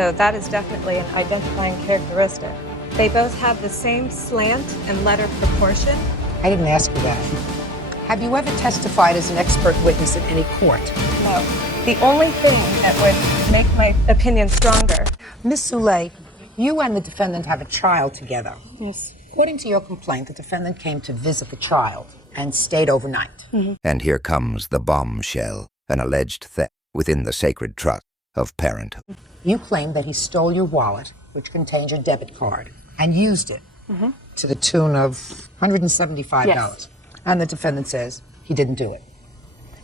so that is definitely an identifying characteristic. They both have the same slant and letter proportion. I didn't ask you that. Have you ever testified as an expert witness in any court? No. The only thing that would make my opinion stronger. Miss Soule, you and the defendant have a child together. Yes. According to your complaint, the defendant came to visit the child and stayed overnight. Mm-hmm. And here comes the bombshell, an alleged theft within the sacred trust of parenthood. You claim that he stole your wallet, which contained your debit card, and used it to the tune of $175. Yes. And the defendant says he didn't do it.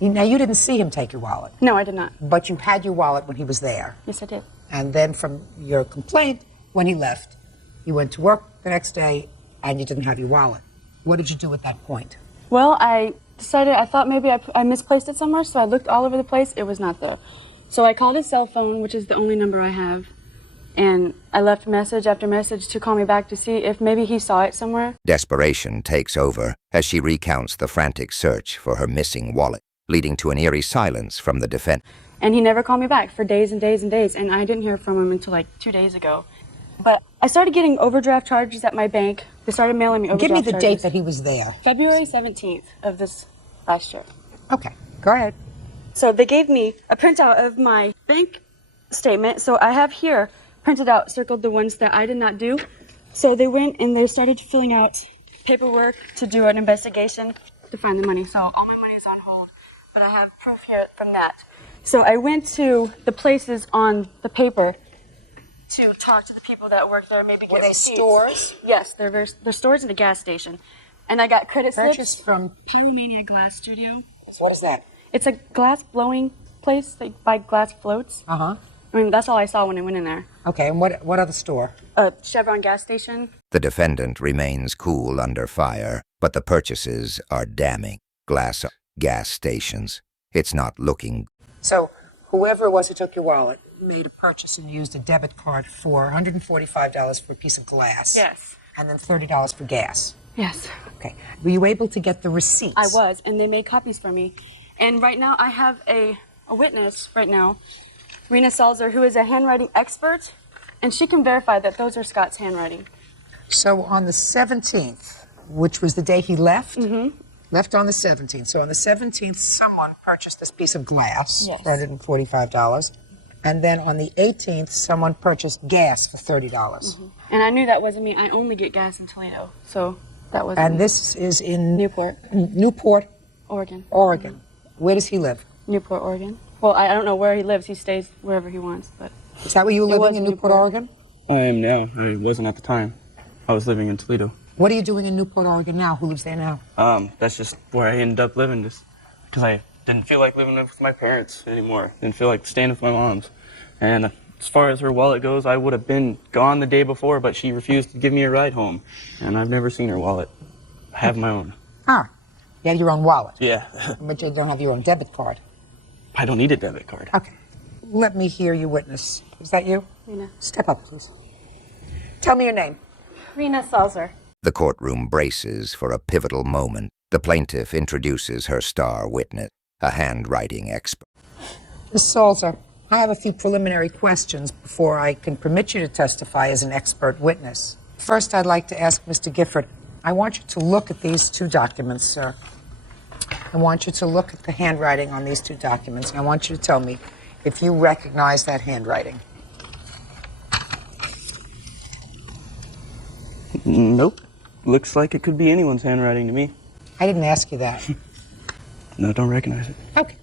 Now, you didn't see him take your wallet. No, I did not. But you had your wallet when he was there. Yes, I did. And then from your complaint, when he left, you went to work the next day and you didn't have your wallet. What did you do at that point? Well, I decided, I thought maybe I misplaced it somewhere, so I looked all over the place. It was not there. So I called his cell phone, which is the only number I have, and I left message after message to call me back to see if maybe he saw it somewhere. Desperation takes over as she recounts the frantic search for her missing wallet, leading to an eerie silence from the defendant. And he never called me back for days and days and days, and I didn't hear from him until like 2 days ago. But I started getting overdraft charges at my bank. They started mailing me overdraft charges. Give me the date that he was there. February 17th of this last year. Okay, go ahead. So they gave me a printout of my bank statement. So I have here printed out, circled the ones that I did not do. So they went and they started filling out paperwork to do an investigation to find the money. So all my money is on hold, but I have proof here from that. So I went to the places on the paper to talk to the people that work there, maybe get Were they receipts. stores? Yes, they're stores and a gas station. And I got credit slips. Purchased from... Pyromania Glass Studio. What is that? It's a glass blowing place. They buy glass floats. Uh-huh. I mean, that's all I saw when I went in there. Okay, and what other store? Chevron gas station. The defendant remains cool under fire, but the purchases are damning. Glass gas stations. It's not looking. So, whoever it was who took your wallet made a purchase and used a debit card for $145 for a piece of glass. Yes. And then $30 for gas. Yes. Okay. Were you able to get the receipts? I was, and they made copies for me. And right now, I have a witness right now, Rena Salzer, who is a handwriting expert, and she can verify that those are Scott's handwriting. So on the 17th, which was the day he left, left on the 17th. So on the 17th, someone purchased this piece of glass for $145. And then on the 18th, someone purchased gas for $30. And I knew that wasn't me. I only get gas in Toledo, so that wasn't And me. this is in... Newport. Newport, Oregon. Oregon. Where does he live? Newport, Oregon. Well, I don't know where he lives. He stays wherever he wants, but... Is that where you were living, in Newport, Oregon? I am now. I wasn't at the time. I was living in Toledo. What are you doing in Newport, Oregon now? Who lives there now? That's just where I ended up living, just because I didn't feel like living with my parents anymore. Didn't feel like staying with my mom's. And as far as her wallet goes, I would have been gone the day before, but she refused to give me a ride home. And I've never seen her wallet. I have my own. Ah, you have your own wallet. Yeah. But you don't have your own debit card. I don't need a debit card. Okay. Let me hear you witness. Is that you? Rena. Step up, please. Tell me your name. Rena Salzer. The courtroom braces for a pivotal moment. The plaintiff introduces her star witness, a handwriting expert. Ms. Salzer, I have a few preliminary questions before I can permit you to testify as an expert witness. First, I'd like to ask Mr. Gifford, I want you to look at these two documents, sir. I want you to look at the handwriting on these two documents, and I want you to tell me if you recognize that handwriting. Nope. Looks like it could be anyone's handwriting to me. I didn't ask you that. No, don't recognize it. Okay.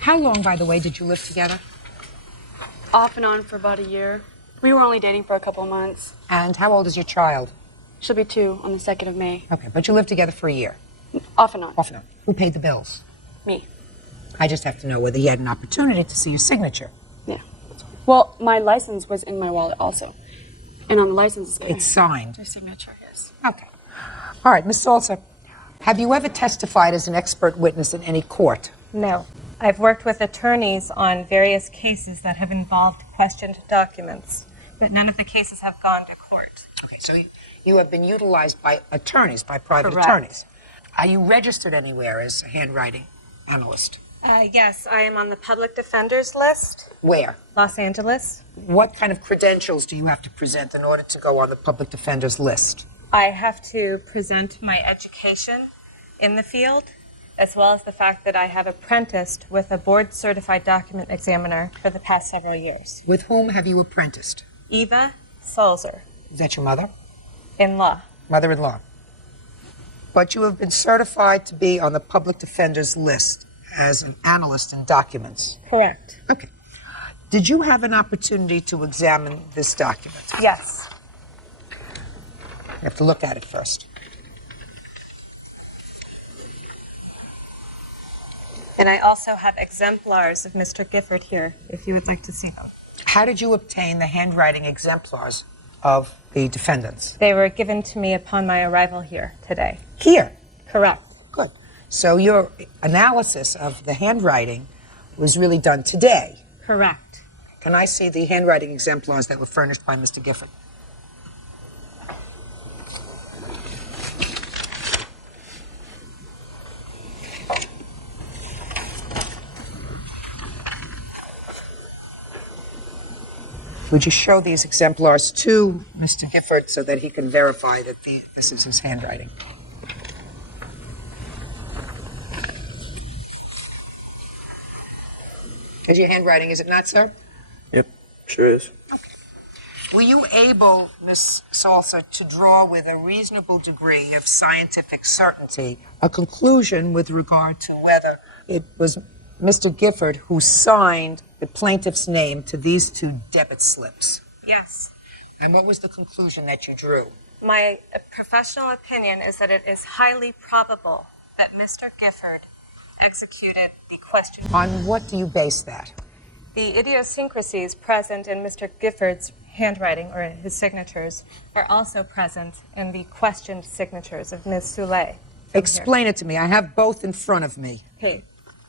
How long, by the way, did you live together? Off and on for about a year. We were only dating for a couple of months. And how old is your child? She'll be 2 on the 2nd of May. Okay, but you lived together for a year. Off and on. Off and on. Who paid the bills? Me. I just have to know whether he had an opportunity to see your signature. Yeah. Well, my license was in my wallet also. And on the license, It's signed. my signature, yes. Okay. All right, Ms. Salzer, have you ever testified as an expert witness in any court? No. I've worked with attorneys on various cases that have involved questioned documents, but none of the cases have gone to court. Okay, so you have been utilized by attorneys, by private Correct. attorneys. Are you registered anywhere as a handwriting analyst? Yes, I am on the public defender's list, Where? Los Angeles. What kind of credentials do you have to present in order to go on the public defender's list? I have to present my education in the field, as well as the fact that I have apprenticed with a board-certified document examiner for the past several years. With whom have you apprenticed? Eva Sulzer, Is that your mother? in law. Mother-in-law. But you have been certified to be on the public defender's list as an analyst in documents. Correct. Okay. Did you have an opportunity to examine this document? Yes. You have to look at it first. And I also have exemplars of Mr. Gifford here, if you would like to see them. How did you obtain the handwriting exemplars of the defendants? They were given to me upon my arrival here today. Here. Correct. Good. So your analysis of the handwriting was really done today. Correct. Can I see the handwriting exemplars that were furnished by Mr. Gifford? Would you show these exemplars to Mr. Gifford so that he can verify that this is his handwriting? Is your handwriting, is it not, sir? Yep, sure is. Were you able, Ms. Salsa, to draw with a reasonable degree of scientific certainty a conclusion with regard to whether it was Mr. Gifford who signed the plaintiff's name to these two debit slips? Yes. And what was the conclusion that you drew? My professional opinion is that it is highly probable that Mr. Gifford executed the question. On what do you base that? The idiosyncrasies present in Mr. Gifford's handwriting, or his signatures, are also present in the questioned signatures of Ms. Soule. Explain it to me. I have both in front of me. Okay.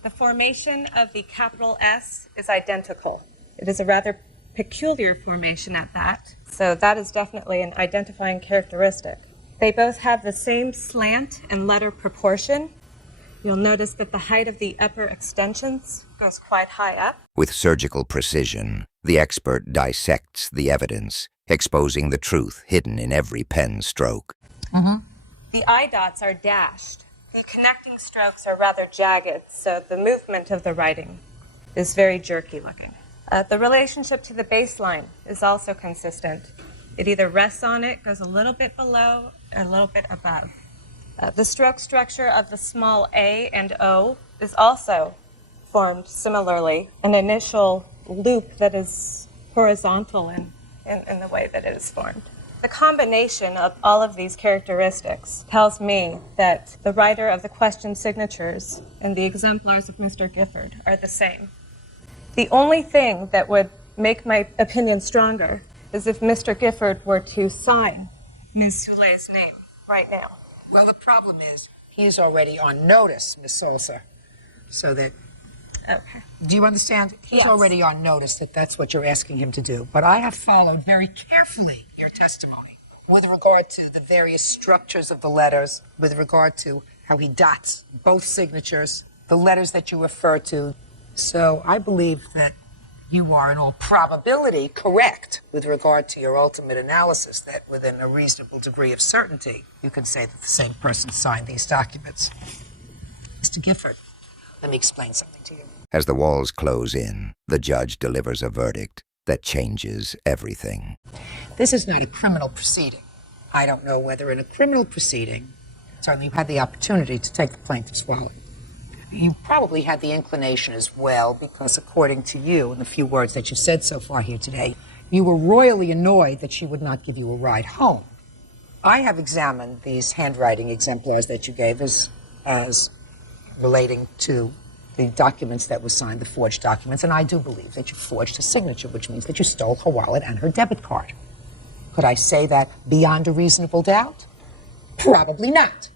The formation of the capital S is identical. It is a rather peculiar formation at that, so that is definitely an identifying characteristic. They both have the same slant and letter proportion. You'll notice that the height of the upper extensions goes quite high up. With surgical precision, the expert dissects the evidence, exposing the truth hidden in every pen stroke. The eye dots are dashed. The connecting strokes are rather jagged, so the movement of the writing is very jerky looking. The relationship to the baseline is also consistent. It either rests on it, goes a little bit below, or a little bit above. The stroke structure of the small a and o is also formed similarly, an initial loop that is horizontal in the way that it is formed. The combination of all of these characteristics tells me that the writer of the question signatures and the exemplars of Mr. Gifford are the same. The only thing that would make my opinion stronger is if Mr. Gifford were to sign Ms. Soule's name right now. Well, the problem is he is already on notice, Ms. Salsa, so that... Okay. Do you understand? He's Yes. already on notice that that's what you're asking him to do. But I have followed very carefully your testimony with regard to the various structures of the letters, with regard to how he dots both signatures, the letters that you refer to. So I believe that you are in all probability correct with regard to your ultimate analysis, that within a reasonable degree of certainty, you can say that the same person signed these documents. Mr. Gifford, let me explain something to you. As the walls close in, the judge delivers a verdict that changes everything. This is not a criminal proceeding. I don't know whether in a criminal proceeding, certainly you had the opportunity to take the plaintiff's wallet. You probably had the inclination as well, because according to you, in the few words that you said so far here today, you were royally annoyed that she would not give you a ride home. I have examined these handwriting exemplars that you gave as relating to the documents that were signed, the forged documents, and I do believe that you forged a signature, which means that you stole her wallet and her debit card. Could I say that beyond a reasonable doubt? Probably not.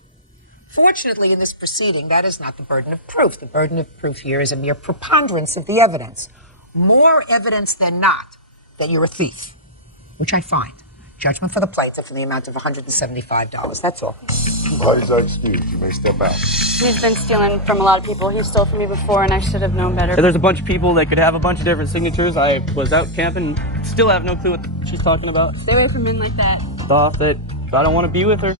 Fortunately, in this proceeding, that is not the burden of proof. The burden of proof here is a mere preponderance of the evidence. More evidence than not that you're a thief, which I find. Judgment for the plaintiff in the amount of $175. That's all. Parties are excused. You may step out. He's been stealing from a lot of people. He stole from me before, and I should have known better. There's a bunch of people that could have a bunch of different signatures. I was out camping, still have no clue what she's talking about. Stay away from men like that. Thought that I don't want to be with her.